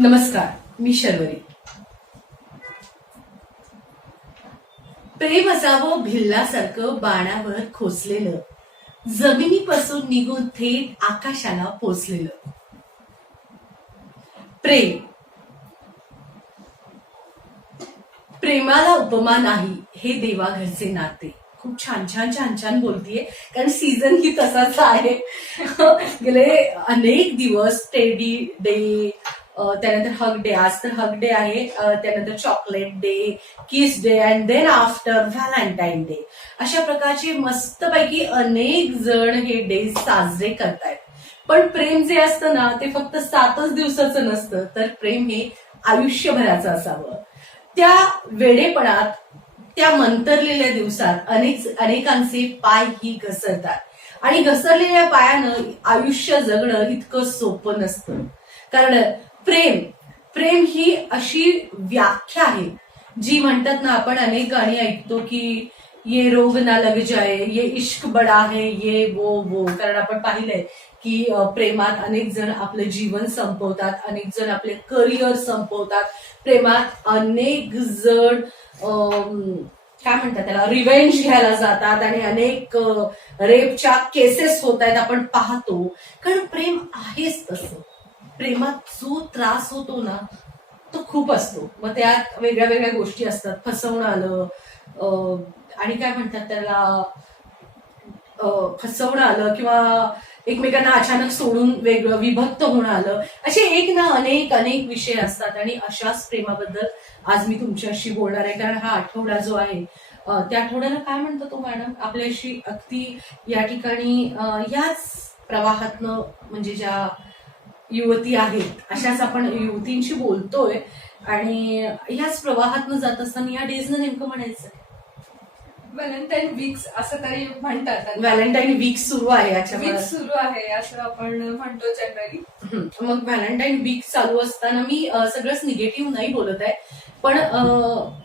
नमस्कार, मी शर्वरी. प्रेम असावं भिल्लासारखं बाणावर खोचलेलं, जमिनीपासून निघून थेट आकाशाला पोचलेलं. प्रेम, प्रेमाला उपमा नाही हे देवाघरचे नाते. खूप छान छान छान छान बोलतीये, कारण सीझन ही तसाच आहे. गेले अनेक दिवस टेडी डे, त्यानंतर हग डे, आज तर हग डे आहे, त्यानंतर chocolate day, kiss day and then after Valentine day, अशा प्रकारचे मस्तपैकी अनेक जण हे डे साजरे करतायत. पण प्रेम जे असतं ना, ते फक्त 7च दिवसाचं नसतं, तर प्रेम हे आयुष्यभराचं असावं. त्या वेडेपणात, त्या मंतरलेल्या दिवसात अनेकांचे पाय ही घसरतात आणि घसरलेल्या पायानं आयुष्य जगणं इतकं सोपं नसतं. कारण प्रेम ही अशी व्याख्या आहे जी म्हणतात ना, आपण अनेक गाणी ऐकतो की ये रोग ना लग जाए, ये इश्क बडा है, ये वो. कारण आपण पाहिलंय की प्रेमात अनेक जण आपलं जीवन संपवतात, अनेक जण आपले करिअर संपवतात, प्रेमात अनेक जण काय म्हणतात त्याला, रिव्हेंज घ्यायला जातात आणि अनेक रेपच्या केसेस होत आहेत, आपण पाहतो. कारण प्रेम आहेच तसं. प्रेमात जो त्रास होतो ना, तो खूप असतो. मग त्यात वेगळ्या वेगळ्या गोष्टी असतात. फसवणं आलं, आणि काय म्हणतात त्याला, फसवणं आलं किंवा एकमेकांना अचानक सोडून वेगळं विभक्त होणं आलं, असे एक ना अनेक अनेक विषय असतात. आणि अशाच प्रेमाबद्दल आज मी तुमच्याशी बोलणार आहे. कारण हा आठवडा जो आहे, त्या आठवड्याला काय म्हणतो तो मॅडम, आपल्याशी अगदी या ठिकाणी याच प्रवाहातनं, म्हणजे ज्या युवती आहेत अशाच आपण युवतींशी बोलतोय आणि ह्याच प्रवाहातनं जात असताना या डेजनं नेमकं म्हणायचं व्हॅलेंटाईन वीक्स असं तरी म्हणतात. व्हॅलेंटाईन वीक सुरू आहे, वीक सुरू आहे असं आपण म्हणतो जनरली. मग व्हॅलेंटाईन वीक चालू असताना मी सगळंच निगेटिव्ह नाही बोलत आहे, पण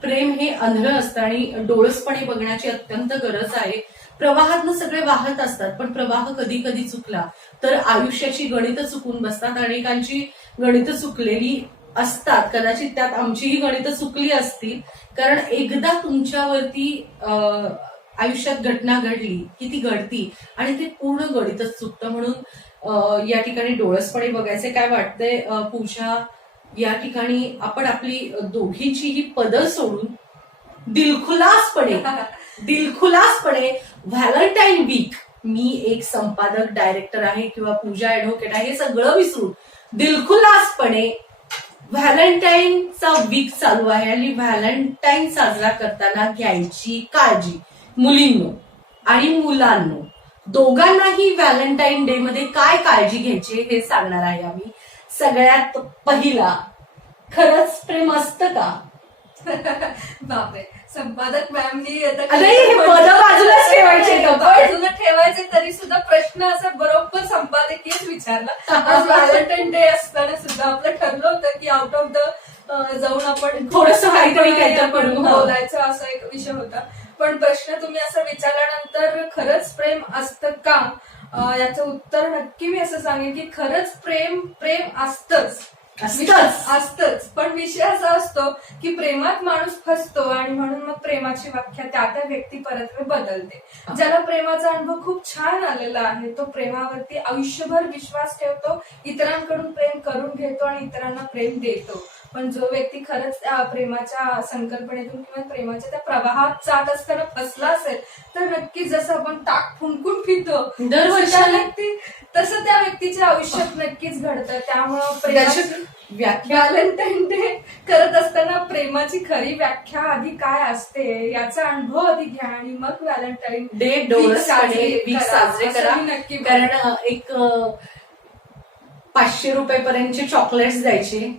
प्रेम हे अंधळं असतं आणि डोळसपणे बघण्याची अत्यंत गरज आहे. प्रवाहातनं सगळे वाहत असतात, पण प्रवाह कधी कधी चुकला तर आयुष्याची गणितं चुकून बसतात. अनेकांची गणितं चुकलेली असतात, कदाचित त्यात आमचीही गणितं चुकली असतील. कारण एकदा तुमच्यावरती आयुष्यात घटना घडली की ती घडती आणि ते पूर्ण गणितच चुकतं. म्हणून या ठिकाणी डोळसपणे बघायचे. काय वाटतंय पूजा, या ठिकाणी आपण आपली दोघींचीही पदं सोडून दिलखुलासपणे व्हॅलेंटाईन वीक, मी एक संपादक डायरेक्टर आहे किंवा पूजा ऍडव्होकेट आहे, हे सगळं विसरून दिलखुलासपणे व्हॅलेंटाईनचा वीक चालू आहे आणि व्हॅलेंटाईन साजरा करताना घ्यायची काळजी. मुलींनो आणि मुलांनो दोघांनाही व्हॅलेंटाईन डे मध्ये काय काळजी घ्यायची हे सांगणार आहे आम्ही. सगळ्यात पहिला, खरंच प्रेम असतं का? बापरे, संपादक मॅमनी बाजूलाच ठेवायचे तरी सुद्धा प्रश्न असा बरोबर संपादकीयच विचारला. आज व्हॅलेंटाईन डे असताना सुद्धा आपलं ठरलं होतं की आउट ऑफ द जाऊन आपण थोडंसं काहीतरी बोलायचं, असा एक विषय होता. पण प्रश्न तुम्ही असं विचारल्यानंतर खरंच प्रेम असतं का, याचं उत्तर नक्की मी असं सांगेन की खरंच प्रेम असतंच. पण विषय असा असतो की प्रेमात माणूस फसतो आणि म्हणून मग प्रेमाची व्याख्या त्या व्यक्ती परत बदलते. ज्याला प्रेमाचा अनुभव खूप छान आलेला आहे, तो प्रेमावरती आयुष्यभर विश्वास ठेवतो, इतरांकडून प्रेम करून घेतो आणि इतरांना प्रेम देतो. पण जो व्यक्ती खरंच त्या प्रेमाच्या संकल्पनेतून किंवा प्रेमाच्या त्या प्रवाहात जात असताना फसला असेल, तर नक्कीच जसं आपण ताक फुंकून पितो दरवर्षी, तसं त्या व्यक्तीच्या आयुष्यात नक्कीच घडतं. त्यामुळं व्हॅलेंटाईन डे करत असताना प्रेमाची खरी व्याख्या आधी काय असते याचा अनुभव आधी घ्या आणि मग व्हॅलेंटाईन डे वीक साजरे करा. नक्की. कारण एक 500 रुपयापर्यंतचे चॉकलेट्स द्यायचे.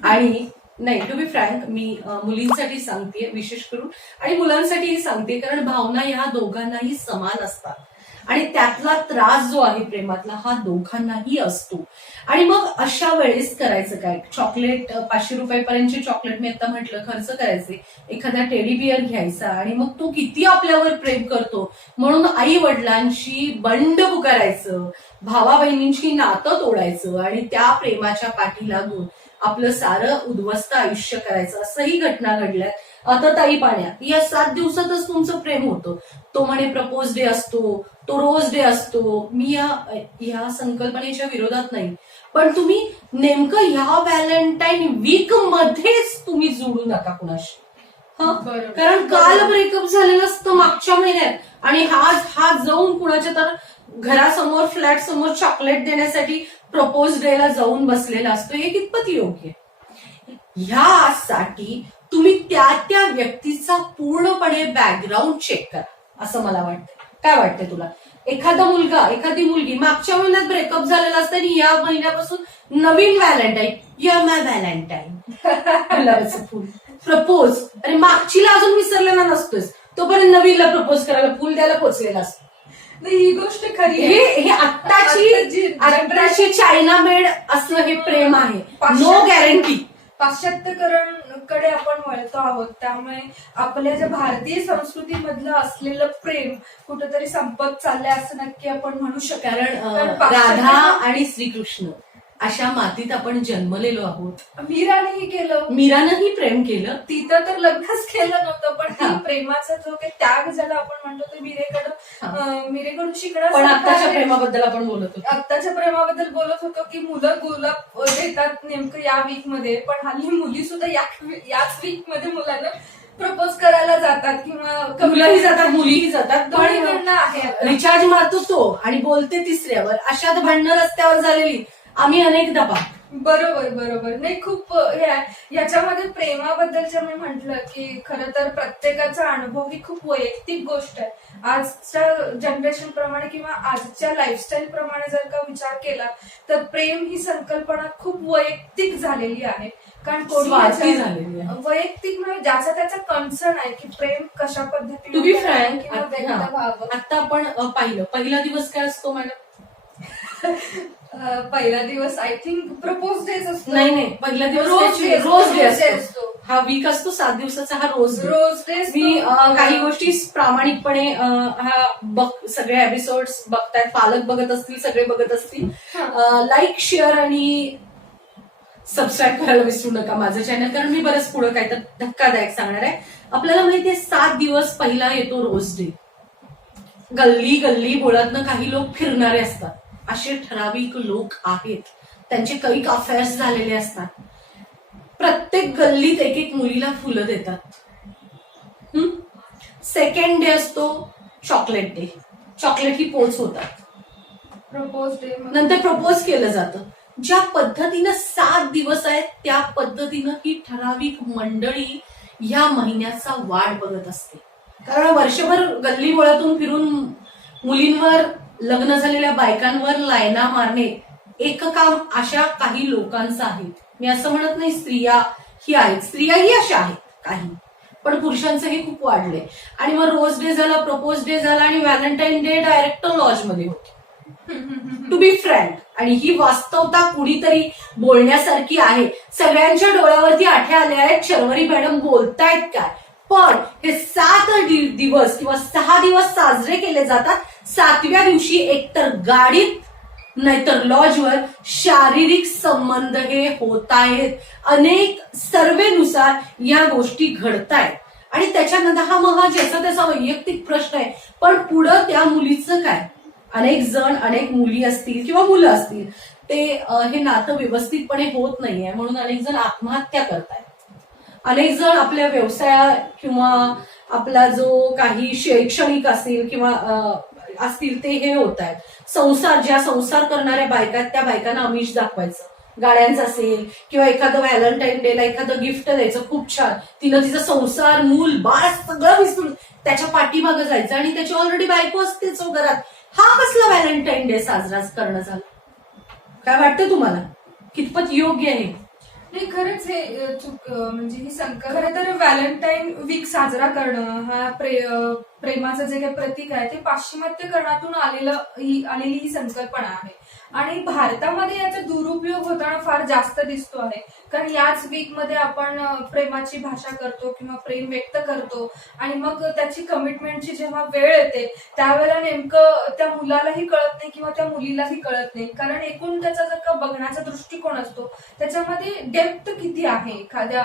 आणि नाही, टू बी फ्रँक, मी मुलींसाठी सांगते विशेष करून, आणि मुलांसाठीही सांगते, कारण भावना ह्या दोघांनाही समान असतात आणि त्यातला त्रास जो आहे प्रेमातला हा दोघांनाही असतो. आणि मग अशा वेळेस करायचं काय? चॉकलेट 500 रुपयापर्यंतचे चॉकलेट मी आता म्हटलं खर्च करायचे, एखादा टेडी बियर घ्यायचा आणि मग तो किती आपल्यावर प्रेम करतो म्हणून आई वडिलांशी बंड पुकारायचं, भावा बहिणींची नातं तोडायचं आणि त्या प्रेमाच्या पाठी लागून आपलं सारं उद्ध्वस्त आयुष्य करायचं, असंही घटना घडल्यात. आता ताई पाण्या या 7 दिवसातच तुमचं प्रेम होतं. तो म्हणे प्रपोज डे असतो, तो रोज डे असतो. मी या संकल्पनेच्या विरोधात नाही, पण तुम्ही नेमकं ह्या व्हॅलेंटाईन वीक मध्येच तुम्ही जोडू नका कुणाशी. बरोबर. कारण काल ब्रेकअप झालेलं असतं मागच्या महिन्यात, आणि हा जाऊन कुणाच्या तर घरासमोर फ्लॅट समोर चॉकलेट देण्यासाठी प्रपोज डेला जाऊन बसलेला असतो. हे कितपत योग्य आहे? ह्यासाठी तुम्ही त्या व्यक्तीचा पूर्णपणे बॅकग्राऊंड चेक करा, असं मला वाटतं. काय वाटतंय तुला? एखादा मुलगा एखादी मुलगी मागच्या महिन्यात ब्रेकअप झालेला असतं आणि या महिन्यापासून नवीन व्हॅलेंटाईन, या माय व्हॅलेंटाईन, गुलाबाचं फुल, प्रपोज, आणि मागचीला अजून विसरलेला नसतोच, तोपर्यंत नवीनला प्रपोज करायला फुल द्यायला पोचलेला असतो. नाही, ही गोष्ट खरी आहे. हे आत्ताची चायना मेड असलं हे प्रेम आहे. No guarantee. पाश्चात्यकरणकडे आपण वळतो आहोत, त्यामुळे आपल्या ज्या भारतीय संस्कृतीमधलं असलेलं प्रेम कुठेतरी संपत चाललंय असं नक्की आपण म्हणू शकतो. कारण राधा आणि श्रीकृष्ण अशा मातीत आपण जन्मलेलो आहोत. मीरानेही केलं, मीरानंही प्रेम केलं. तिथं तर लग्नच केलं नव्हतं, पण हा. प्रेमाचा जो काही त्याग ज्याला आपण म्हणतो ते मीरेकडून शिकणार. पण आत्ताच्या प्रेमाबद्दल आपण बोलत होतो. आत्ताच्या प्रेमाबद्दल बोलत होतो की मुलं गुलाब देतात नेमकं या वीक मध्ये, पण हल्ली मुली सुद्धा याच वीक मध्ये मुलांना प्रपोज करायला जातात, किंवा मुलंही जातात मुलीही जातात. दोन्हीकडनं आहे. रिचार्ज मारतो तो आणि बोलते तिसऱ्यावर. अशात भांडणं रस्त्यावर झालेली आम्ही अनेकदा पाहतो. बरोबर. नाही, खूप हे आहे याच्यामध्ये प्रेमाबद्दलचं मी म्हटलं की खरं तर प्रत्येकाचा अनुभव ही खूप वैयक्तिक गोष्ट आहे. आजच्या जनरेशन प्रमाणे किंवा आजच्या लाईफस्टाईल प्रमाणे जर का विचार केला तर प्रेम ही संकल्पना खूप वैयक्तिक झालेली आहे. कारण स्वार्थी झालेली आहे. वैयक्तिक म्हणजे ज्याचा त्याचा कन्सर्न आहे की प्रेम कशा टू बी पद्धतीने फ्रँक, किंवा व्यक्त व्हावं. आता आपण पहिला दिवस काय असतो मॅडम? पहिला दिवस आय थिंक प्रपोज डेज असतो. नाही, पहिला दिवस रोज डे असतो. हा वीक असतो 7 दिवसाचा, हा रोज डे. मी काही गोष्टी प्रामाणिकपणे सगळे एपिसोड्स बघतायत, पालक बघत असतील, सगळे बघत असतील. लाईक, शेअर आणि सबस्क्राईब करायला विसरू नका माझं चॅनल, कारण मी बरंच पुढे काय तर धक्कादायक सांगणार आहे. आपल्याला माहितीये 7 दिवस पहिला येतो रोज डे. गल्ली गल्ली बोळातनं काही लोक फिरणारे असतात. असे ठराविक लोक आहेत, त्यांचे काही अफेअर्स झालेले असतात. प्रत्येक गल्लीत एक मुलीला फुलं देतात. सेकंड डे असतो चॉकलेट डे. चॉकलेट ही पोच होतात. प्रपोज डे नंतर प्रपोज केलं जातं. ज्या पद्धतीनं 7 दिवस आहेत त्या पद्धतीनं ही ठराविक मंडळी या महिन्याचा वाट बघत असते. कारण वर्षभर गल्ली बोळातून फिरून मुलींवर, लग्न झालेल्या बायकांवर लायना मारणे एक काम अशा काही लोकांचं आहे. मी असं म्हणत नाही स्त्रिया ही आहेत, स्त्रियाही अशा आहेत काही, पण पुरुषांचं हे खूप वाढलंय. आणि मग रोज डे झाला, प्रपोज डे झाला आणि व्हॅलेंटाईन डे डायरेक्ट लॉजमध्ये होतो. टू बी फ्रँक, आणि ही वास्तवता कुणीतरी बोलण्यासारखी आहे. सगळ्यांच्या डोळ्यावरती आठ्या आल्या आहेत. शर्वरी मॅडम बोलतायत काय? पण हे 7 दिवस किंवा 6 दिवस साजरे केले जातात. 7व्या दिवशी एकतर गाडीत नाहीतर लॉजवर शारीरिक संबंध हे होत आहेत. अनेक सर्वेनुसार या गोष्टी घडतायत. आणि त्याच्यानंतर हा ज्याचा त्याचा वैयक्तिक प्रश्न आहे, पण पुढं त्या मुलीचं काय? अनेक जण, अनेक मुली असतील किंवा मुलं असतील, ते हे नातं व्यवस्थितपणे होत नाहीये म्हणून अनेक जण आत्महत्या करतायत. अनेक जण आपल्या व्यवसाय किंवा आपला जो काही शैक्षणिक असेल किंवा असतील ते हे होत आहेत. ज्या संसार करणाऱ्या बायका आहेत त्या बायकांना आमिष दाखवायचं, गाड्यांचं असेल किंवा एखादं व्हॅलेंटाईन डेला एखादं गिफ्ट द्यायचं खूप छान, तिनं तिचा संसार, मूल, बाळ सगळं विसरून त्याच्या पाठीमागं जायचं आणि त्याची ऑलरेडी बायको असतेच घरात. हा कसला व्हॅलेंटाईन डे साजरा करणं झालं? काय वाटतं तुम्हाला? कितपत योग्य आहे? नाही, खरंच हे म्हणजे ही खरं तर व्हॅलेंटाईन वीक साजरा करणं हा प्रेमाचं जे काही प्रतीक आहे ते पाश्चिमात्यकरणातून आलेली ही संकल्पना आहे. आणि भारतामध्ये याचा दुरुपयोग होताना फार जास्त दिसतो आहे. कारण याच वीकमध्ये आपण प्रेमाची भाषा करतो किंवा प्रेम व्यक्त करतो आणि मग त्याची कमिटमेंटची जेव्हा वेळ येते त्यावेळेला नेमकं त्या मुलालाही कळत नाही किंवा त्या मुलीलाही कळत नाही. कारण एकूण त्याचा जर का बघण्याचा दृष्टिकोन असतो त्याच्यामध्ये डेप्थ किती आहे एखाद्या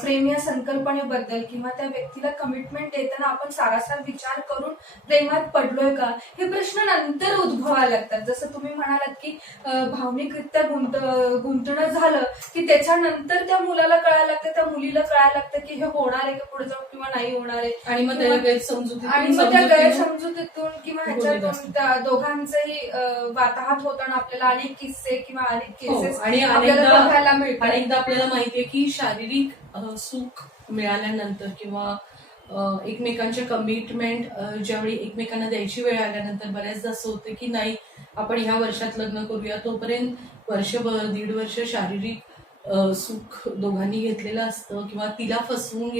प्रेम या संकल्पनेबद्दल किंवा त्या व्यक्तीला कमिटमेंट देताना आपण सारासार विचार करून प्रेमात पडलोय का, हे प्रश्न नंतर उद्भवायला लागतात. जसं तुम्ही म्हणालात की भावनिकरित्या गुंतणं झालं की त्याच्यानंतर त्या मुलाला कळायला लागतं, त्या मुलीला कळायला लागतं की हे होणार आहे का पुढे जाऊन किंवा नाही होणार आहे. आणि मग त्या गैरसमजुतीतून आणि मग त्या गैरसमजुतीतून किंवा ह्याच्यातून त्या दोघांचंही वाताहत होताना आपल्याला अनेक किस्से किंवा अनेक केसेस आणि आपल्याला बघायला मिळतात. अनेकदा आपल्याला माहितीये की शारीरिक सुख मिळाल्यानंतर किंवा एकमेकांच्या कमिटमेंट ज्यावेळी एकमेकांना द्यायची वेळ आल्यानंतर बऱ्याचदा असं होतं की नाही आपण ह्या वर्षात लग्न करूया, तोपर्यंत वर्षभर 1.5 वर्ष शारीरिक सुख दोघांनी घेतलेलं असतं किंवा तिला फसवून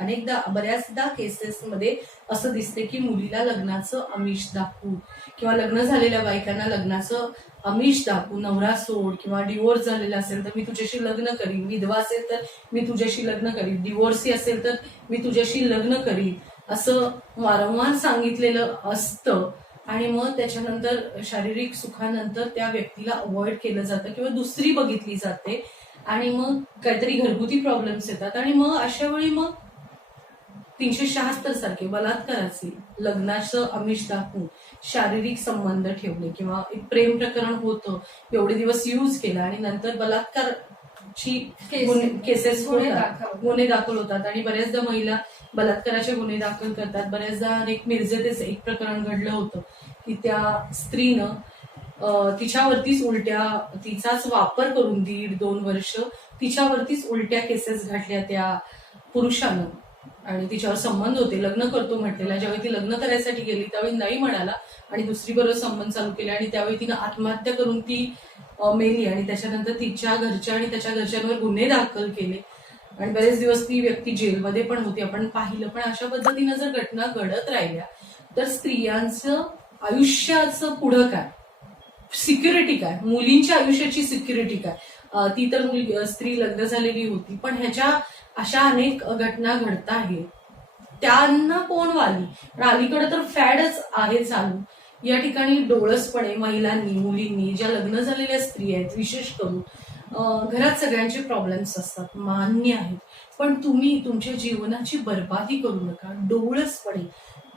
अनेकदा बऱ्याचदा केसेसमध्ये असं दिसते की मुलीला लग्नाचं आमिष दाखवून किंवा लग्न झालेल्या बायकांना लग्नाचं आमिष दाखवून नवरा सोड किंवा डिवोर्स झालेला असेल तर मी तुझ्याशी लग्न करीन, विधवा असेल तर मी तुझ्याशी लग्न करीन, डिवोर्सी असेल तर मी तुझ्याशी लग्न करीन, असं वारंवार सांगितलेलं असतं. आणि मग त्याच्यानंतर शारीरिक सुखानंतर त्या व्यक्तीला अवॉइड केलं जातं किंवा दुसरी बघितली जाते आणि मग काहीतरी घरगुती प्रॉब्लेम्स येतात आणि मग अशा वेळी मग 376 सारखे बलात्काराचे लग्नाचं आमिष दाखवून शारीरिक संबंध ठेवले किंवा एक प्रेम प्रकरण होतं एवढे दिवस यूज केला आणि नंतर बलात्कारची केसेस गुन्हे दाखल होतात आणि बऱ्याचदा महिला बलात्काराचे गुन्हे दाखल करतात. बऱ्याचदा अनेक मिरजेतेच एक प्रकरण घडलं होतं की त्या स्त्रीनं तिच्यावरतीच तिचाच वापर करून 1.5-2 वर्ष तिच्यावरतीच उलट्या केसेस घडल्या त्या पुरुषानं आणि तिच्यावर संबंध होते, लग्न करतो म्हटलेला. ज्यावेळी ती लग्न करायसाठी गेली त्यावेळी नाही म्हणाला आणि दुसरी बरोबर संबंध चालू केले आणि त्यावेळी तिनं आत्महत्या करून ती मेली आणि त्याच्यानंतर तिच्या घरच्या आणि त्याच्या घरच्यांवर गुन्हे दाखल केले आणि बरेच दिवस ती व्यक्ती जेलमध्ये पण होती, आपण पाहिलं. पण अशा पद्धतीनं जर घटना घडत राहिल्या तर स्त्रियांचं आयुष्याचं पुढं काय, सिक्युरिटी काय, मुलींच्या आयुष्याची सिक्युरिटी काय, ती तर स्त्री लग्न झालेली होती पण ह्याच्या अशा अनेक घटना घडत आहेत, त्यांना कोण वाली. पण अलीकडे तर फॅडच आहे चालू. या ठिकाणी डोळसपणे महिलांनी, मुलींनी, ज्या लग्न झालेल्या स्त्री आहेत विशेष करून, घरात सगळ्यांचे प्रॉब्लेम्स असतात, मान्य आहेत, पण तुम्ही तुमच्या जीवनाची बर्बादी करू नका. डोळसपणे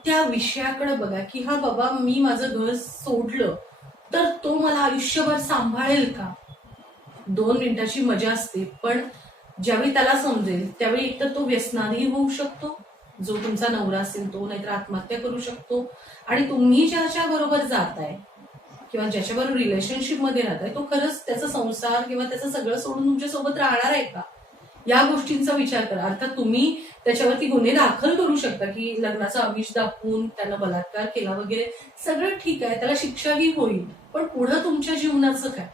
त्या विषयाकडे बघा की हा बाबा मी माझं घर सोडलं तर तो मला आयुष्यभर सांभाळेल का. 2 मिनिटाची मजा असते पण ज्यावेळी त्याला समजेल त्यावेळी एकतर तो व्यसनाधीन होऊ शकतो, जो तुमचा नवरा असेल तो, नाहीतर आत्महत्या करू शकतो. आणि तुम्ही ज्याच्या बरोबर जाताय किंवा ज्याच्याबरोबर रिलेशनशिप मध्ये राहताय तो खरंच त्याचा संसार किंवा त्याचं सगळं सोडून तुमच्या सोबत राहणार आहे का, या गोष्टींचा विचार करा. अर्थात तुम्ही त्याच्यावरती गुन्हे दाखल करू शकता की लग्नाचा आमिष दाखवून त्यानं बलात्कार केला वगैरे, सगळं ठीक आहे, त्याला शिक्षाही होईल, पण पुढं तुमच्या जीवनाचं काय,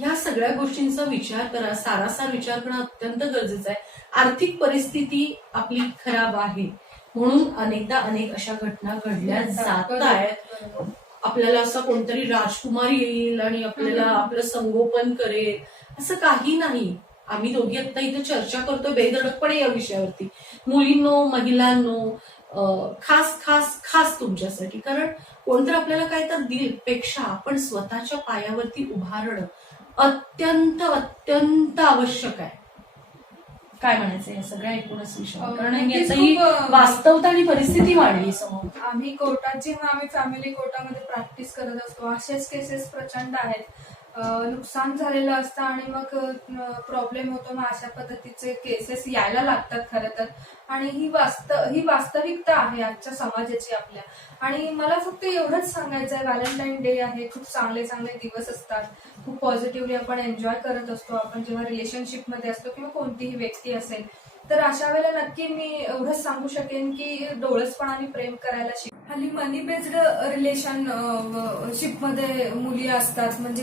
या सगळ्या गोष्टींचा विचार करा. सारासार विचार करणं अत्यंत गरजेचं आहे. आर्थिक परिस्थिती आपली खराब आहे म्हणून अनेकदा अनेक अशा घटना घडल्या जात आहेत. आपल्याला असं कोणतरी राजकुमार येईल आणि आपल्याला आपलं संगोपन करेल असं काही नाही. आम्ही दोघी आता इथे चर्चा करतोय बेधडकपणे या विषयावरती. मुलींनो, महिलांनो, खास खास खास तुमच्यासाठी, कारण कोणतर आपल्याला काय तर देईल पेक्षा आपण स्वतःच्या पायावरती उभारणं अत्यंत अत्यंत आवश्यक आहे. काय म्हणायचं या सगळ्या एकूणच विषय, कारण याचाही वास्तवता आणि परिस्थिती वाढली समोर. आम्ही कोर्टात जेव्हा आम्ही फॅमिली कोर्टामध्ये प्रॅक्टिस करत असतो असेच केसेस प्रचंड आहेत. नुकसान झालेलं असतं आणि मग प्रॉब्लेम होतो, मग अशा पद्धतीचे केसेस यायला लागतात खरं तर. आणि ही वास्तविकता आहे आजच्या समाजाची आपल्या. आणि मला फक्त एवढंच सांगायचं आहे, व्हॅलेंटाईन डे आहे, खूप चांगले चांगले दिवस असतात, खूप पॉझिटिव्हली आपण एन्जॉय करत असतो आपण जेव्हा रिलेशनशिपमध्ये असतो किंवा कोणतीही व्यक्ती असेल तर. अशा वेळेला नक्की मी एवढंच सांगू शकेन की डोळसपणाने प्रेम करायला शिका. हल्ली मनी बेस्ड रिलेशनशिप मध्ये मुली असतात, म्हणजे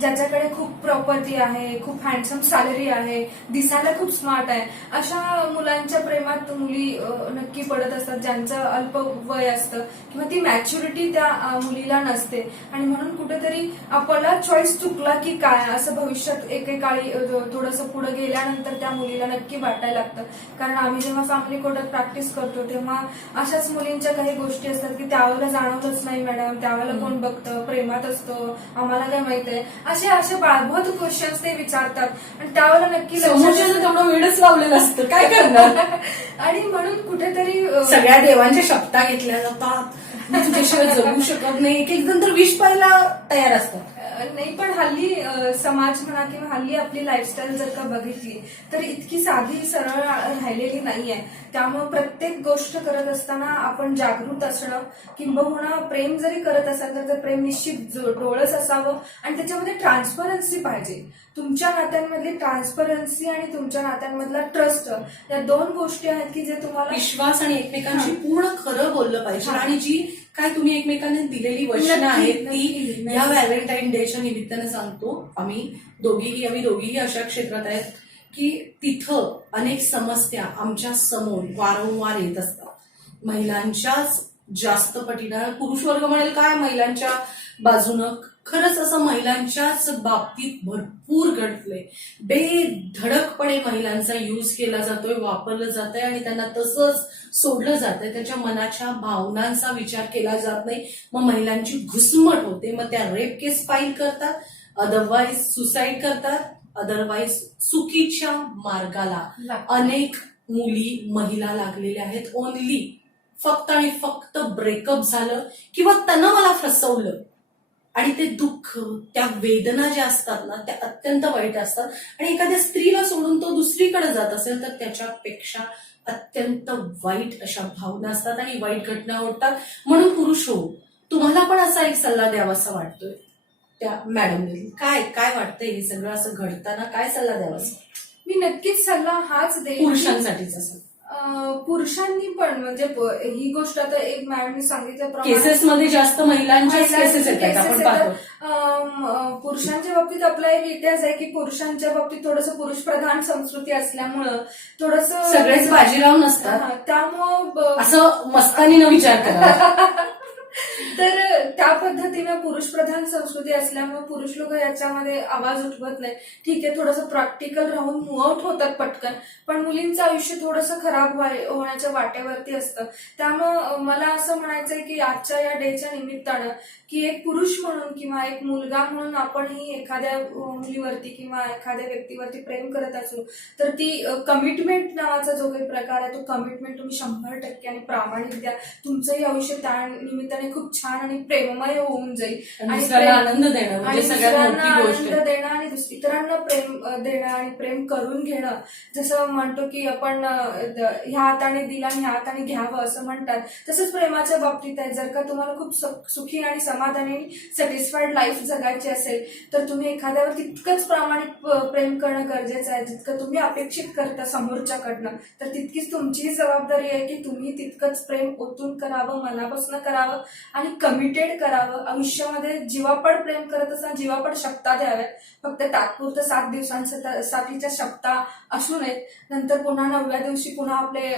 ज्याच्याकडे खूप प्रॉपर्टी आहे, खूप हँडसम सॅलरी आहे, दिसायला खूप स्मार्ट आहे, अशा मुलांच्या प्रेमात मुली नक्की पडत असतात, ज्यांचं अल्प वय असतं किंवा ती मॅच्युरिटी त्या मुलीला नसते. आणि म्हणून कुठेतरी आपला चॉईस चुकला की काय असं भविष्यात एकेकाळी थोडंसं पुढे गेल्यानंतर त्या मुलीला नक्की वाटायला लागतं. कारण आम्ही जेव्हा फॅमिली कोर्टात प्रॅक्टिस करतो तेव्हा अशाच मुलींच्या काही गोष्टी असतात की त्यावेळेला जाणवलंच नाही मॅडम, त्यावेळेला कोण बघतं, प्रेमात असतो, आम्हाला काय माहित आहे, असे बाळभूत क्वेश्चन्स ते विचारतात. आणि त्यावेळेला नक्की समोरच्यानं तेवढं वेळच लावलेलं असतं, काय करणार. आणि म्हणून कुठेतरी सगळ्या देवांच्या शपथा घेतल्या जातात, मी तुझ्याशिवाय जगू शकत नाही, एक एक जण तर विष पाहायला तयार असतात. नाही, पण हल्ली समाज म्हणा किंवा हल्ली आपली लाईफस्टाईल जर का बघितली तर इतकी साधी सरळ राहिलेली नाहीये. त्यामुळे प्रत्येक गोष्ट करत असताना आपण जागृत असणं, किंबहुना प्रेम जरी करत असाल तर प्रेम निश्चित डोळस असावं आणि त्याच्यामध्ये ट्रान्सपरन्सी पाहिजे. तुमच्या नात्यांमधली ट्रान्सपरन्सी आणि तुमच्या नात्यांमधला ट्रस्ट, या दोन गोष्टी आहेत की जे तुम्हाला विश्वास आणि एकमेकांशी पूर्ण खरं बोललं पाहिजे. आणि जी काय तुम्ही एकमेकांना दिलेली वचनं आहेत ती या व्हॅलेंटाईन डेच्या निमित्तानं सांगतो. आम्ही दोघीही अशा क्षेत्रात आहेत की तिथं अनेक समस्या आमच्या समोर वारंवार येत असतात. महिलांच्याच जास्त पटीनं, पुरुष वर्ग म्हणेल काय महिलांच्या बाजूनं, खरंच असं महिलांच्याच बाबतीत भरपूर घडलंय. बेधडकपणे महिलांचा यूज केला जातोय, वापरलं जातंय आणि त्यांना तसंच सोडलं जातंय. त्याच्या मनाच्या भावनांचा विचार केला जात नाही. मग महिलांची घुसमट होते, मग त्या रेप केस फाईल करतात, अदरवाईज सुसाईड करतात, अदरवाईज चुकीच्या मार्गाला अनेक मुली महिला लागलेल्या आहेत. ओनली फक्त आणि फक्त ब्रेकअप झालं किंवा त्यानं मला फसवलं, आणि ते दुःख, त्या वेदना ज्या असतात ना त्या अत्यंत वाईट असतात. आणि एखाद्या स्त्रीला सोडून तो दुसरीकडे जात असेल तर त्याच्यापेक्षा अत्यंत वाईट अशा भावना असतात आणि वाईट घटना घडतात. म्हणून पुरुष हो, तुम्हाला पण असा एक सल्ला द्यावासा वाटतोय त्या मॅडम, काय काय वाटतंय हे सगळं असं घडताना, काय सल्ला द्यावासा? मी नक्कीच सल्ला हाच देईन, पुरुषांसाठीच असं. पुरुषांनी पण, म्हणजे ही गोष्ट आता एक मॅडमने सांगितल्याप्रमाणे केसेसमध्ये जास्त महिलांच्याच केसेस येतात आपण पाहतो. पुरुषांच्या बाबतीत आपला एक इतिहास आहे की पुरुषांच्या बाबतीत थोडंसं पुरुष प्रधान संस्कृती असल्यामुळं थोडंसं सगळेच बाजीराव नसतात, त्यामुळं असं मस्तानीनं विचार करा. तर त्या पद्धतीनं पुरुष प्रधान संस्कृती असल्यामुळे पुरुष लोक याच्यामध्ये आवाज उठवत नाही. ठीक आहे, थोडंसं प्रॅक्टिकल राहून मूव आउट होतात पटकन, पण मुलींचं आयुष्य थोडंसं खराब होण्याच्या वाटेवरती असतं. त्यामुळं मला असं म्हणायचंय की आजच्या या डेच्या निमित्तानं की एक पुरुष म्हणून किंवा एक मुलगा म्हणून आपणही एखाद्या मुलीवरती किंवा एखाद्या व्यक्तीवरती प्रेम करत असू तर ती कमिटमेंट नावाचा जो काही प्रकार आहे तो कमिटमेंट तुम्ही 100% आणि प्रामाणिक द्या. तुमचंही आयुष्य त्या निमित्ताने खूप छान आणि प्रेममय होऊन जाईल आणि आनंद देणं म्हणजे सगळ्यात मोठी गोष्ट. आनंद देणं आणि इतरांना प्रेम देणं आणि प्रेम करून घेणं. जसं म्हणतो की आपण ह्या हाताने दिला आणि ह्या हाताने घ्यावं असं म्हणतात, तसंच प्रेमाच्या बाबतीत आहे. जर का तुम्हाला खूप सुखी आणि समाधानी सॅटिस्फाईड लाईफ जगायची असेल तर तुम्ही एखाद्यावर तितकंच प्रामाणिक प्रेम करणं गरजेचं आहे. जितकं तुम्ही अपेक्षित करता समोरच्याकडनं, तर तितकीच तुमचीही जबाबदारी आहे की तुम्ही तितकंच प्रेम ओतून करावं, मनापासून करावं आणि कमिटेड करावं. आयुष्यामध्ये जीवापड प्रेम करत असताना जीवापड शपथा द्याव्यात. फक्त तात्पुरतं 7 दिवसांसाठीच्या शपथा असू नयेत. नंतर पुन्हा 9व्या दिवशी पुन्हा आपले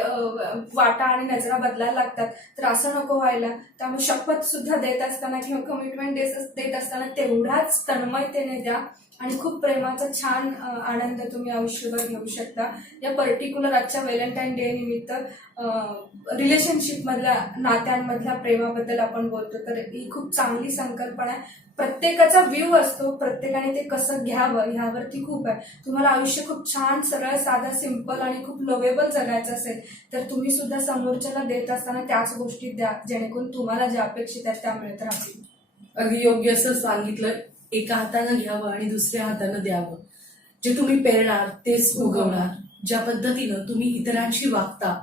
वाटा आणि नजरा बदलायला लागतात, तर असं नको व्हायला. त्यामुळे शपथ सुद्धा देत असताना किंवा कमिटमेंट देत असताना तेवढ्याच तन्मयतेने द्या आणि खूप प्रेमाचा छान आनंद तुम्ही आयुष्यभर घेऊ शकता. या पर्टिक्युलर आजच्या व्हॅलेंटाईन डे निमित्त रिलेशनशिप मधल्या नात्यांमधल्या प्रेमाबद्दल आपण बोलतो, तर ही खूप चांगली संकल्पना आहे. प्रत्येकाचा व्ह्यू असतो, प्रत्येकाने ते कसं घ्यावं ह्यावरती खूप आहे. तुम्हाला आयुष्य खूप छान, सरळ, साधा, सिंपल आणि खूप लवेबल जगायचं असेल तर तुम्ही सुद्धा समोरच्याला देत असताना त्याच गोष्टी द्या, जेणेकरून तुम्हाला ज्या अपेक्षित आहेत त्या मिळत राहतील. अगदी योग्य असं सांगितलं. एका हातानं घ्यावं आणि दुसऱ्या हातानं द्यावं. जे तुम्ही पेरणार तेच उगवणार. ज्या पद्धतीनं तुम्ही इतरांशी वागता,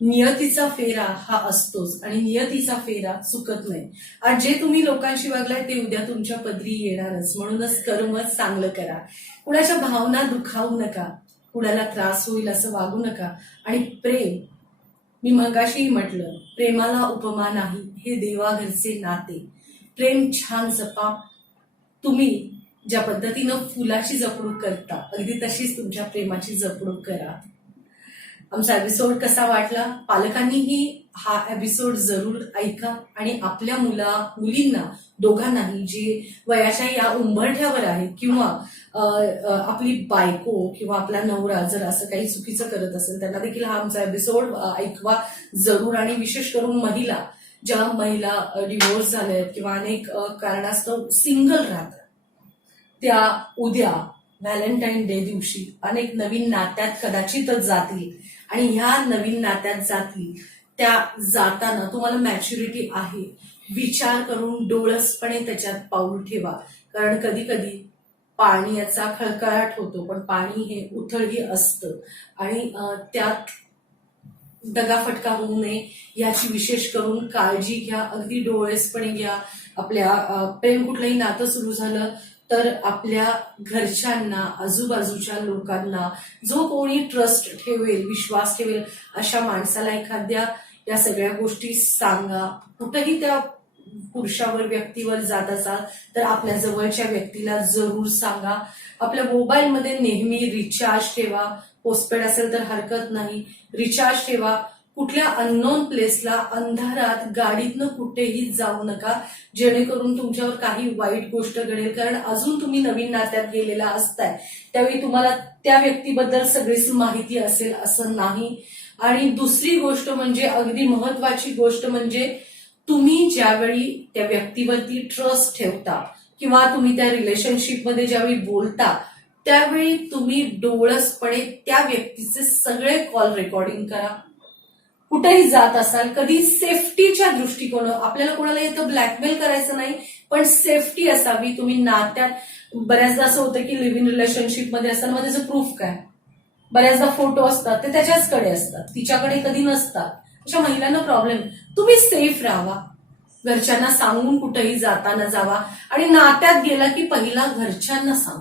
नियतीचा फेरा हा असतोच आणि नियतीचा फेरा चुकत नाही. आज जे तुम्ही लोकांशी वागलाय ते उद्या तुमच्या पदरी येणारच. म्हणूनच कर्मच चांगलं करा. कुणाच्या भावना दुखावू नका, कुणाला त्रास होईल असं वागू नका. आणि प्रेम, मी मगाशीही म्हटलं, प्रेमाला उपमा नाही हे देवाघरचे नाते. प्रेम छान जपा. तुम्ही ज्या पद्धतीनं फुलाची जपणूक करता अगदी तशीच तुमच्या प्रेमाची जपणूक करा. आमचा एपिसोड कसा वाटला? पालकांनीही हा एपिसोड जरूर ऐका आणि आपल्या मुलींना दोघांनाही जे वयाच्या या उंबरठ्यावर आहे किंवा आपली बायको किंवा आपला नवरा जर असं काही चुकीचं करत असेल त्यांना देखील हा आमचा एपिसोड ऐकवा जरूर. आणि विशेष करून ज्या महिला डिवोर्स झाल्यात किंवा अनेक कारणास्तव सिंगल राहतात त्या उद्या व्हॅलेंटाईन डे दिवशी अनेक नवीन नात्यात कदाचितच जातील आणि ह्या नवीन नात्यात जातील त्या जाताना तुम्हाला मॅच्युरिटी आहे विचार करून डोळसपणे त्याच्यात पाऊल ठेवा. कारण कधी कधी पाण्याचा खळखळाट होतो पण पाणी हे उथळही असतं आणि त्यात दगाफटका होऊ नये याची विशेष करून काळजी घ्या. अगदी डोळसपणे घ्या. आपल्या प्रेम कुठलंही नातं सुरू झालं तर आपल्या घरच्यांना आजूबाजूच्या लोकांना जो कोणी ट्रस्ट ठेवेल विश्वास ठेवेल अशा माणसाला एखाद्या या सगळ्या गोष्टी सांगा. कुठेही त्या पुरुषावर व्यक्तीवर जात असाल तर आपल्या जवळच्या व्यक्तीला जरूर सांगा. आपल्या मोबाईलमध्ये नेहमी रिचार्ज ठेवा. पोस्टपेड असेल तर हरकत नाही, रिचार्ज ठेवा. कुठल्या अननोन प्लेसला अंधारात गाडीतनं कुठेही जाऊ नका जेणेकरून तुमच्यावर काही वाईट गोष्ट घडेल. कारण अजून तुम्ही नवीन नात्यात गेलेला असताय त्यावेळी तुम्हाला त्या व्यक्तीबद्दल सगळीच माहिती असेल असं नाही. आणि दुसरी गोष्ट म्हणजे अगदी महत्वाची गोष्ट म्हणजे तुम्ही ज्यावेळी त्या व्यक्तीवरती ट्रस्ट ठेवता किंवा तुम्ही त्या रिलेशनशिपमध्ये ज्यावेळी बोलता त्यावेळी तुम्ही डोळसपणे त्या व्यक्तीचे सगळे कॉल रेकॉर्डिंग करा. कुठेही जात असाल कधी सेफ्टीच्या दृष्टिकोन आपल्याला कोणाला इथं ब्लॅकमेल करायचं नाही पण सेफ्टी असावी. तुम्ही नात्यात बऱ्याचदा असं होतं की लिव्ह इन रिलेशनशिपमध्ये असताना मग त्याचं प्रूफ काय? बऱ्याचदा फोटो असतात ते त्याच्याचकडे असतात तिच्याकडे कधी नसतात. अशा महिलांना प्रॉब्लेम. तुम्ही सेफ राहावा. घरच्यांना सांगून कुठेही जाताना जावा आणि नात्यात गेला की पहिला घरच्यांना सांग.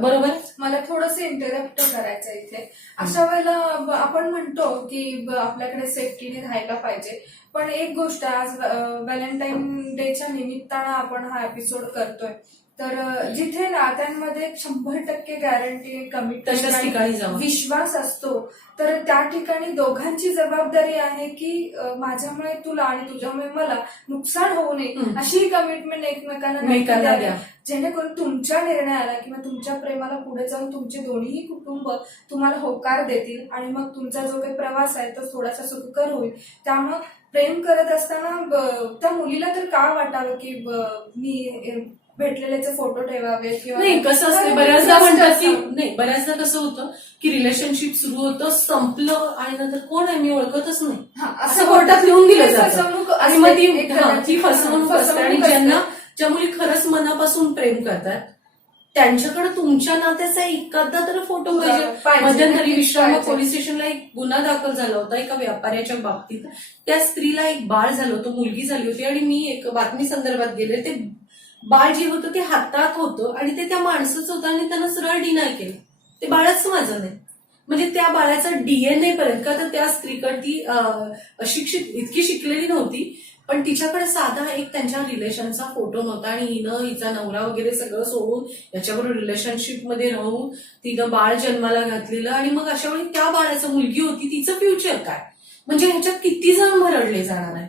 बरोबर. मला थोडंसं इंटरप्ट करायचं इथे. अशा वेळेला आपण म्हणतो की आपल्याकडे सेफ्टीने राहायला पाहिजे पण एक गोष्ट आज व्हॅलेंटाईन डेच्या निमित्तानं आपण हा एपिसोड करतोय तर जिथे नात्यांमध्ये 100% गॅरंटी तशाच ठिकाणी जावं. विश्वास असतो तर त्या ठिकाणी दोघांची जबाबदारी आहे की माझ्यामुळे तुला आणि तुझ्यामुळे मला नुकसान होऊ नये अशी कमिटमेंट एकमेकांना द्या जेणेकरून तुमच्या निर्णयाला किंवा तुमच्या प्रेमाला पुढे जाऊन तुमचे दोन्ही कुटुंब तुम्हाला होकार देतील आणि मग तुमचा जो काही प्रवास आहे तो थोडासा सुखकर होईल. त्यामुळं प्रेम करत असताना त्या मुलीला तर का वाटावं की मी भेटलेल्याचे फोटो ठेवावे किंवा नाही. कसं असतं बऱ्याचदा म्हणतात की नाही बऱ्याचदा कसं होतं की रिलेशनशिप सुरू होतं संपलं आणि नंतर कोण आहे मी ओळखतच नाही असं कोर्टात लिहून दिलं जातं आणि मग ती फसवणूक असते. आणि ज्या मुली खरंच मनापासून प्रेम करतात त्यांच्याकडे तुमच्या नात्याचा एखादा तर फोटो पाहिजे. मध्यंतरी विश्राम पोलीस स्टेशनला एक गुन्हा दाखल झाला होता एका व्यापाऱ्याच्या बाबतीत. त्या स्त्रीला एक बाळ झालं होतं, मुलगी झाली होती आणि मी एक बातमी संदर्भात गेले. ते बाळ जे होतं ते हातात होतं आणि ते त्या माणसाचं होतं आणि त्यानं सरळ डिनाय केलं ते बाळच माझं नाही. म्हणजे त्या बाळाचा डीएनए पर्यंत का तर त्या स्त्रीकडे ती अशिक्षित इतकी शिकलेली नव्हती पण तिच्याकडे साधा एक त्यांच्या रिलेशनचा फोटो नव्हता आणि हिनं हिचा नवरा वगैरे सगळं सोडून याच्याबरोबर रिलेशनशिपमध्ये राहून तिनं बाळ जन्माला घातलेलं आणि मग अशा वेळी त्या बाळाचं मुलगी होती तिचं फ्युचर काय? म्हणजे ह्याच्यात किती जण भरडले जाणार आहे.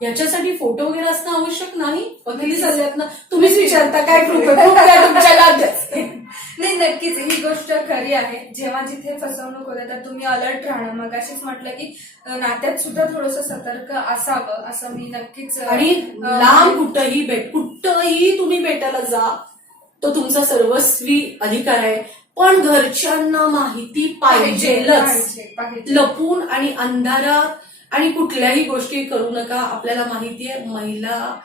याच्यासाठी फोटो वगैरे असणं आवश्यक नाही. वकिली सल्ल्यातनं तुम्हीच विचारता काय प्रूफ आहे तुमच्या नात्यात. नाही नक्कीच ही गोष्ट खरी आहे. जेव्हा जिथे फसवणूक होते तर तुम्ही अलर्ट राहणं. मग अशीच म्हटलं की नात्यात सुद्धा थोडंसं सतर्क असावं असं मी नक्कीच. आणि लांब कुठंही तुम्ही भेटायला जा तो तुमचा सर्वस्वी अधिकार आहे पण घरच्यांना माहिती पाहिजेलच. लपून आणि अंधारात आणि कुठल्याही गोष्टी करू नका. आपल्याला माहितीये महिला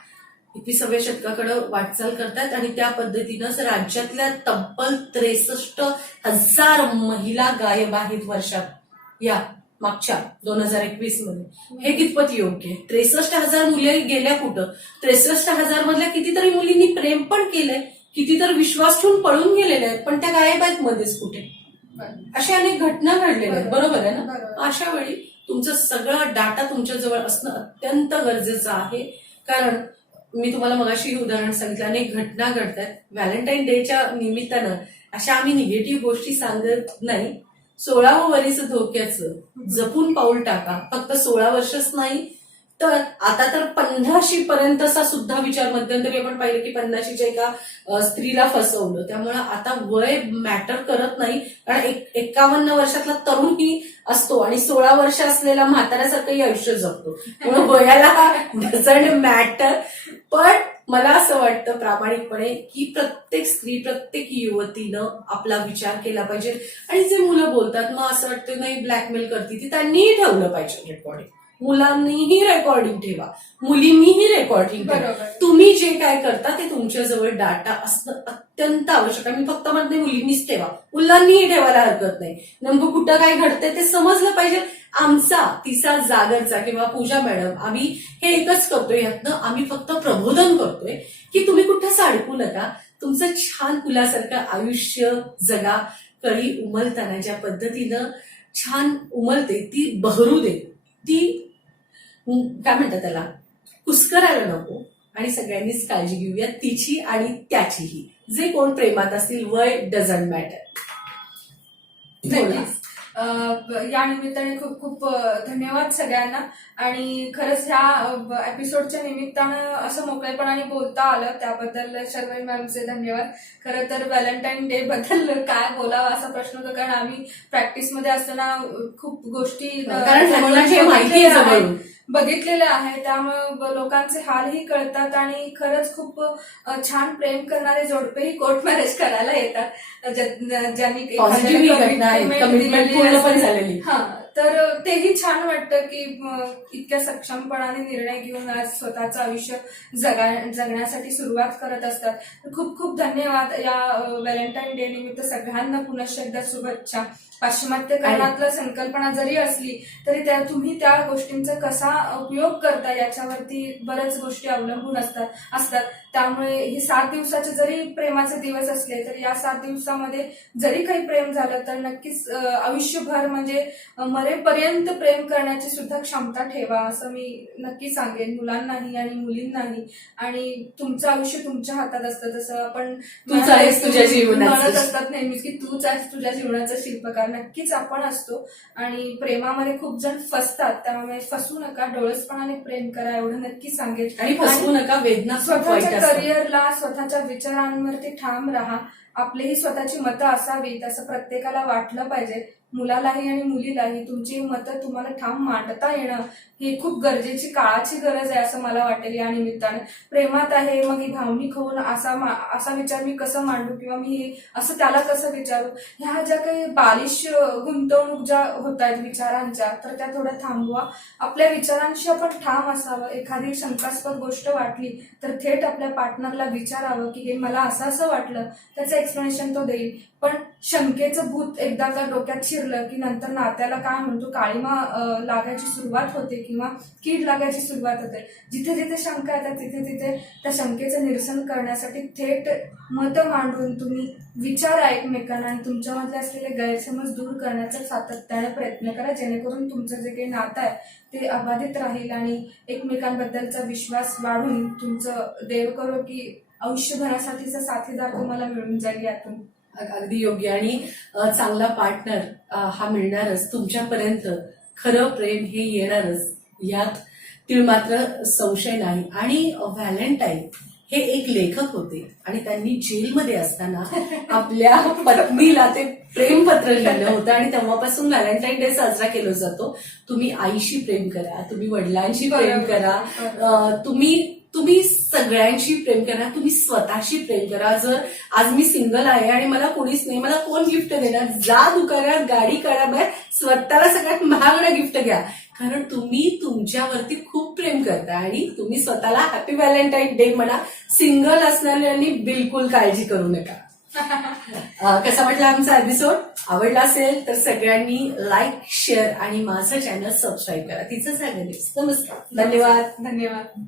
21व्या शतकाकडे वाटचाल करतात आणि त्या पद्धतीनंच राज्यातल्या तब्बल 63,000 महिला गायब आहेत वर्षात या मागच्या 2021 मध्ये. हे कितपत योग्य आहे? 63,000 मुले गेल्या कुठं? 63,000 मधल्या कितीतरी मुलींनी प्रेम पण केलंय, कितीतरी विश्वास ठेवून पळून गेलेल्या आहेत पण त्या गायब आहेत मध्येच कुठे. अशा अनेक घटना घडलेल्या आहेत. बरोबर आहे ना? अशा वेळी तुमचं सगळं डाटा तुमच्याजवळ असणं अत्यंत गरजेचं आहे. कारण मी तुम्हाला मगाशी उदाहरण सांगितलं, अनेक घटना घडतात. व्हॅलेंटाईन डेच्या निमित्तानं अशा आम्ही निगेटिव्ह गोष्टी सांगत नाही. 16वं वरीच धोक्याचं जपून पाऊल टाका. फक्त 16 वर्षच नाही तर आता तर 50 पर्यंतचा सुद्धा विचार. मध्यंतरी आपण पाहिलं की 50च्या एका स्त्रीला फसवलं. त्यामुळे आता वय मॅटर करत नाही. कारण 51 वर्षातला तरुणही असतो आणि 16 वर्ष असलेला म्हाताऱ्यासारखंही आयुष्य जगतो. म्हणून वयाला डझंट मॅटर. पण मला असं वाटतं प्रामाणिकपणे की प्रत्येक स्त्री, प्रत्येक युवतीनं आपला विचार केला पाहिजे. आणि जे मुलं बोलतात मग असं वाटतं नाही ब्लॅकमेल करते ती, त्यांनीही ठेवलं पाहिजे रेकॉर्डिंग. मुलांनीही रेकॉर्डिंग ठेवा, मुलींनीही रेकॉर्डिंग ठेवा. बरोबर. तुम्ही जे काय करता ते तुमच्याजवळ डाटा असणं अत्यंत आवश्यक आहे. मी फक्त म्हणते मुलींनीच ठेवा, मुलांनीही ठेवायला हरकत नाही. नेमकं कुठं काय घडतंय ते समजलं पाहिजे. आमचा तिचा जागरचा किंवा पूजा मॅडम आम्ही हे एकच करतोय, यातनं आम्ही फक्त प्रबोधन करतोय की तुम्ही कुठं साडकू नका. तुमचं छान फुलासारखं आयुष्य जगा. कळी उमलताना ज्या पद्धतीनं छान उमलते ती बहरू दे. ती काय म्हणतात त्याला, कुस्करायला नको. आणि सगळ्यांनीच काळजी घेऊया, तिची आणि त्याचीही. जे कोण प्रेमात असतील, वय डझंट मॅटर. नक्कीच. या निमित्ताने खूप खूप धन्यवाद सगळ्यांना. आणि खरंच ह्या एपिसोडच्या निमित्तानं असं मोकळेपणाने बोलता आलं त्याबद्दल शर्वरी मॅमचे धन्यवाद. खरं तर व्हॅलेंटाईन डे बद्दल काय बोलावं असा प्रश्न होता, कारण आम्ही प्रॅक्टिसमध्ये असताना खूप गोष्टी माहिती आहे बघितलेल्या आहे. त्यामुळे लोकांचे हालही कळतात आणि खरंच खूप छान प्रेम करणारे जोडपेही कोर्ट मॅरेज करायला येतात. ज्यांनी हा, तर तेही छान वाटतं की इतक्या सक्षमपणाने निर्णय घेऊन आज स्वतःचं आयुष्य जगण्यासाठी सुरुवात करत असतात. खूप खूप धन्यवाद. या व्हॅलेंटाईन डे निमित्त सगळ्यांना पुनश्च एकदा शुभेच्छा. पाश्चिमात्यकरणातलं संकल्पना जरी असली तरी तुम्ही त्या गोष्टींचा कसा उपयोग करता याच्यावरती बऱ्याच गोष्टी अवलंबून असतात. त्यामुळे हे 7 दिवसाचे जरी प्रेमाचे दिवस असले तरी या 7 दिवसामध्ये जरी काही प्रेम झालं तर नक्कीच आयुष्यभर म्हणजे मरेपर्यंत प्रेम करण्याची सुद्धा क्षमता ठेवा असं मी नक्की सांगेन मुलांनाही आणि मुलींनाही. आणि तुमचं आयुष्य तुमच्या हातात असतं. तसं आपण म्हणत असतात नेहमीच की तूच आहेस तुझ्या जीवनाचा शिल्पकार. नक्कीच आपण असतो. आणि प्रेमामध्ये खूप जण फसतात, त्यामुळे फसू नका, डोळसपणाने प्रेम करा एवढं नक्की सांगेल. आणि फसवू नका. वेदना स्वतःच्या करिअरला, स्वतःच्या विचारांवरती ठाम राहा. आपलीही स्वतःची मतं असावीत असं प्रत्येकाला वाटलं पाहिजे. मुलालाही आणि मुलीलाही तुमची मतं तुम्हाला ठाम मांडता येणं ही खूप गरजेची, काळाची गरज आहे असं मला वाटेल. या निमित्तानं प्रेमात आहे मग ही भावनिक होऊन असा विचार मी कसं मांडू किंवा मी असं त्याला कसं विचारू, ह्या ज्या काही बालिश गुंतवणूक ज्या होत आहेत विचारांच्या, तर त्या थोड्या थांबवा. आपल्या विचारांशी आपण ठाम असावं. एखादी शंकास्पद गोष्ट वाटली तर थेट आपल्या पार्टनरला विचारावं की हे मला असं असं वाटलं, त्याचं एक्सप्लेनेशन तो देईल. पण शंकेचं भूत एकदा का डोक्यात शिरलं की नंतर नात्याला काय म्हणतो काळीमा लागायची सुरुवात होते किंवा कीड लागायची सुरुवात होते. जिथे जिथे शंका येतात तिथे तिथे त्या शंकेचं निरसन करण्यासाठी थेट मतं मांडून तुम्ही विचारा एकमेकांना आणि तुमच्यामधले असलेले गैरसमज दूर करण्याचा सातत्याने प्रयत्न करा, जेणेकरून तुमचं जे काही नातं आहे ते अबाधित राहील आणि एकमेकांबद्दलचा विश्वास वाढून तुमचं देव करो की आयुष्यभरासाठीचा साथीदार तुम्हाला मिळून जाईल यातून. अगदी योग्य. आणि चांगला पार्टनर हा मिळणारच. तुमच्यापर्यंत खरं प्रेम हे येणारच, यात तिळमात्र संशय नाही. आणि व्हॅलेंटाईन हे एक लेखक होते आणि त्यांनी जेलमध्ये असताना आपल्या पत्नीला ते प्रेमपत्र लिहिलं होतं आणि तेव्हापासून व्हॅलेंटाईन डे साजरा केला जातो. तुम्ही आईशी प्रेम करा, तुम्ही वडिलांशी प्रेम करा, तुम्ही सगळ्यांशी प्रेम करा, तुम्ही स्वतःशी प्रेम करा. जर आज मी सिंगल आहे आणि मला कोणीच नाही, मला कोण गिफ्ट देणार, जा दुकानात गाडी काढा बाहेर, स्वतःला सगळ्यात महागडं गिफ्ट घ्या. कारण तुम्ही तुमच्यावरती खूप प्रेम करता आणि तुम्ही स्वतःला हॅपी व्हॅलेंटाईन डे म्हणा. सिंगल असणाऱ्यांनी बिलकुल काळजी करू नका. कसा वाटला आमचा एपिसोड? आवडला असेल तर सगळ्यांनी लाईक, शेअर आणि माझं चॅनल सबस्क्राईब करा. तिचं सांगेल. नमस्कार, धन्यवाद. धन्यवाद.